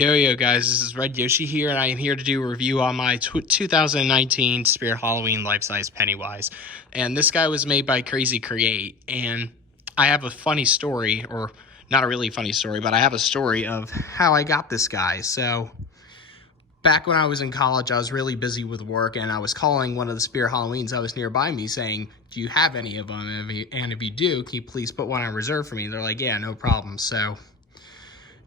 Yo guys, this is Red Yoshi here, and I am here to do a review on my 2019 Spirit Halloween life-size Pennywise. And this guy was made by Crazy Create, and I have a funny story, or not a really funny story, but I have a story of how I got this guy. So, back when I was in college, I was really busy with work, and I was calling one of the Spirit Halloweens that was nearby me saying, do you have any of them? And if you do, can you please put one on reserve for me? They're like, yeah, no problem. So,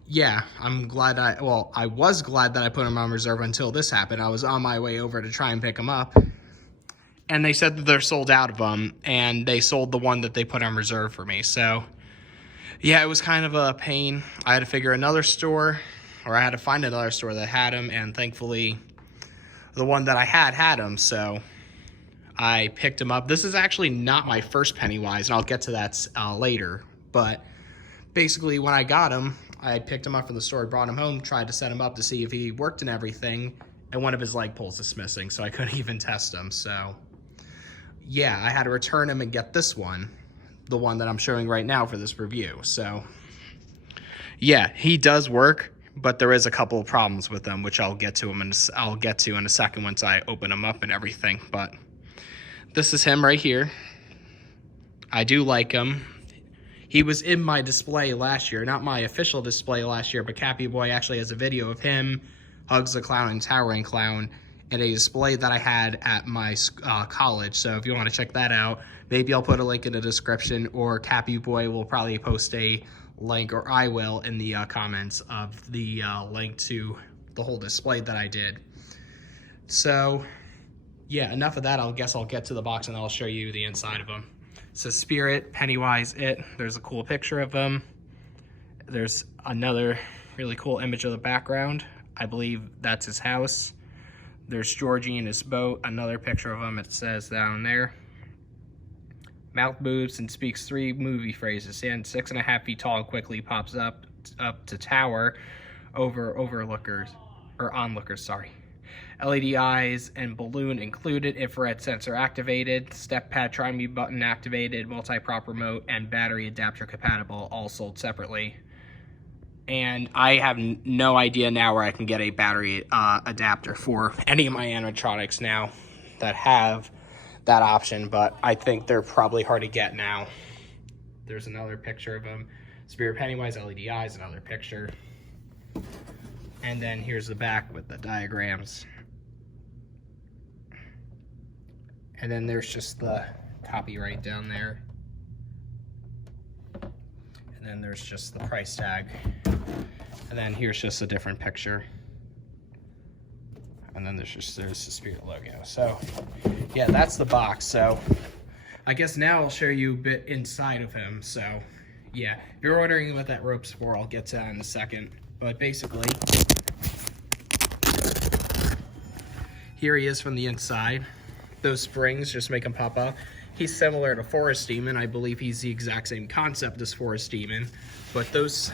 yeah, I'm glad I was glad that I put them on reserve until this happened. I was on my way over to try and pick them up, and they said that they're sold out of them, and they sold the one that they put on reserve for me. So, yeah, it was kind of a pain. I had to figure another store, or I had to find another store that had them, and thankfully, the one that I had them, so I picked them up. This is actually not my first Pennywise, and I'll get to that later, but basically, when I got him, I picked him up from the store, brought him home, tried to set him up to see if he worked and everything, and one of his leg pulls is missing, so I couldn't even test him. So, yeah, I had to return him and get this one, the one that I'm showing right now for this review. So, yeah, he does work, but there is a couple of problems with him, which I'll get to in a second once I open him up and everything. But this is him right here. I do like him. He was in my display last year, not my official display last year, but Cappy Boy actually has a video of him, Hugs the Clown, and Towering Clown in a display that I had at my college. So if you want to check that out, maybe I'll put a link in the description, or Cappy Boy will probably post a link, or I will, in the comments of the link to the whole display that I did. So, yeah, enough of that. I guess I'll get to the box and I'll show you the inside of them. So Spirit, Pennywise, there's a cool picture of him. There's another really cool image of the background. I believe that's his house. There's Georgie in his boat, another picture of him, it says down there. Mouth moves and speaks 3 movie phrases. Stands 6.5 feet tall and quickly pops up to tower over onlookers, sorry. LED eyes and balloon included, infrared sensor activated, step pad try-me button activated, multi-prop remote, and battery adapter compatible, all sold separately. And I have no idea now where I can get a battery adapter for any of my animatronics now that have that option, but I think they're probably hard to get now. There's another picture of him. Spirit Pennywise, LED eyes, another picture. And then here's the back with the diagrams. And then there's just the copyright down there. And then there's just the price tag. And then here's just a different picture. And then there's the Spirit logo. So, yeah, that's the box. So, I guess now I'll show you a bit inside of him. So, yeah, if you're wondering what that rope's for, I'll get to that in a second. But basically, here he is from the inside. Those springs just make him pop up. He's similar to Forest Demon. I believe he's the exact same concept as Forest Demon. But this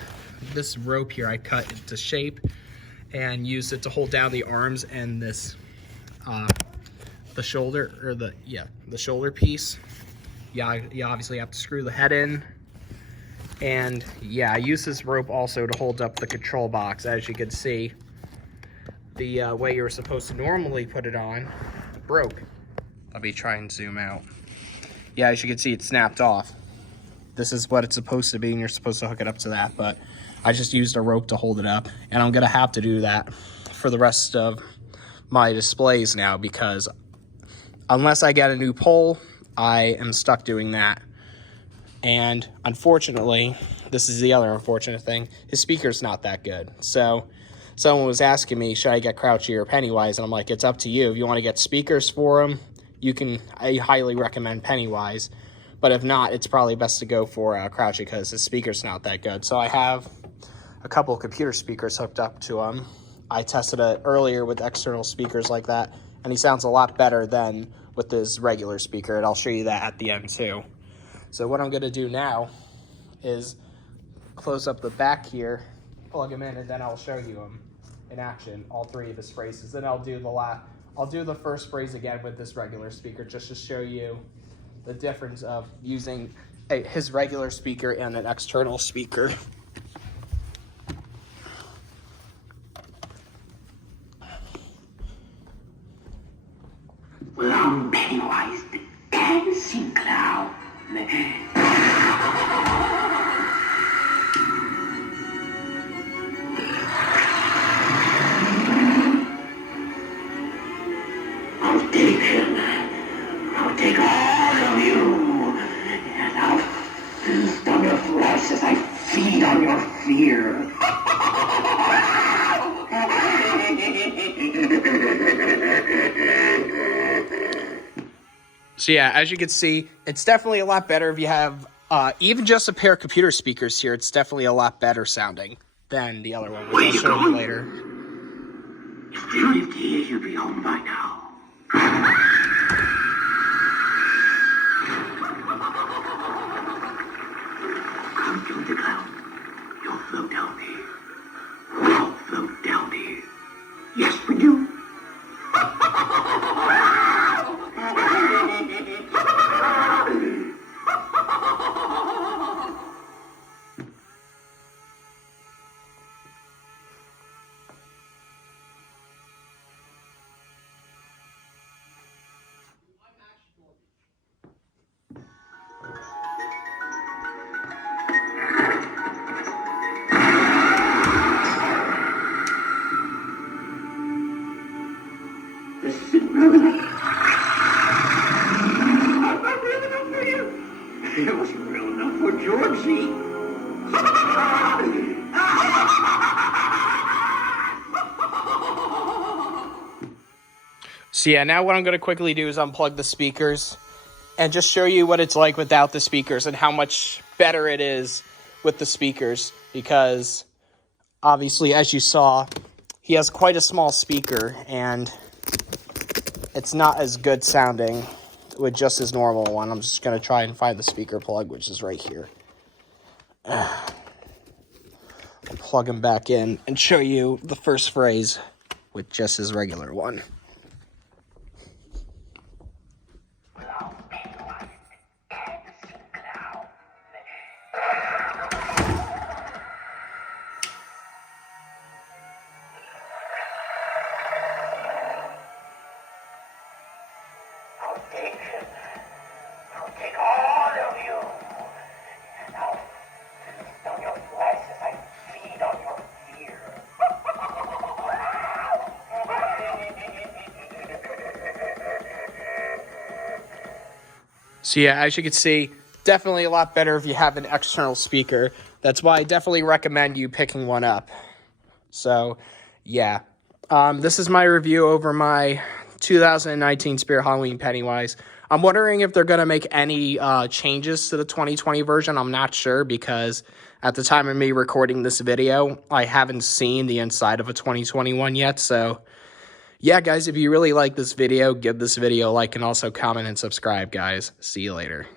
rope here I cut into shape and used it to hold down the arms and this the shoulder, or the shoulder piece. Yeah, you obviously have to screw the head in. And yeah, I use this rope also to hold up the control box. As you can see, the way you were supposed to normally put it on broke. Let me try and zoom out. Yeah, as you can see, it snapped off. This is what it's supposed to be, and you're supposed to hook it up to that, but I just used a rope to hold it up, and I'm gonna have to do that for the rest of my displays now, because unless I get a new pole, I am stuck doing that. And unfortunately, this is the other unfortunate thing, his speaker's not that good. So someone was asking me, should I get Crouchy or Pennywise? And I'm like, it's up to you. If you want to get speakers for him, I highly recommend Pennywise. But if not, it's probably best to go for Crouchy, because his speaker's not that good. So I have a couple of computer speakers hooked up to him. I tested it earlier with external speakers like that, and he sounds a lot better than with his regular speaker, and I'll show you that at the end too. So what I'm gonna do now is close up the back here, plug him in, and then I'll show you him in action, all 3 of his phrases. Then I'll do the first phrase again with this regular speaker, just to show you the difference of using his regular speaker and an external speaker. of fear. So yeah, as you can see, it's definitely a lot better if you have even just a pair of computer speakers here. It's definitely a lot better sounding than the other one, which I'll show you later. If you lived here, you'd be home by now. Come join the clown. You'll float down here. We'll float down here. Yes, we do. This is real. I'm not real enough for you. It wasn't real enough for Georgie. So yeah, now what I'm going to quickly do is unplug the speakers and just show you what it's like without the speakers and how much better it is with the speakers, because obviously, as you saw, he has quite a small speaker and it's not as good sounding with just his normal one. I'm just going to try and find the speaker plug, which is right here. I'll plug him back in and show you the first phrase with just his regular one. I'll take all of you. Now, feast on your flesh as I feed on your fear. So yeah, as you can see, definitely a lot better if you have an external speaker. That's why I definitely recommend you picking one up. So yeah, this is my review over my 2019 Spirit Halloween Pennywise. I'm wondering if they're going to make any changes to the 2020 version. I'm not sure, because at the time of me recording this video, I haven't seen the inside of a 2021 yet. So yeah, guys, if you really like this video, give this video a like and also comment and subscribe, guys. See you later.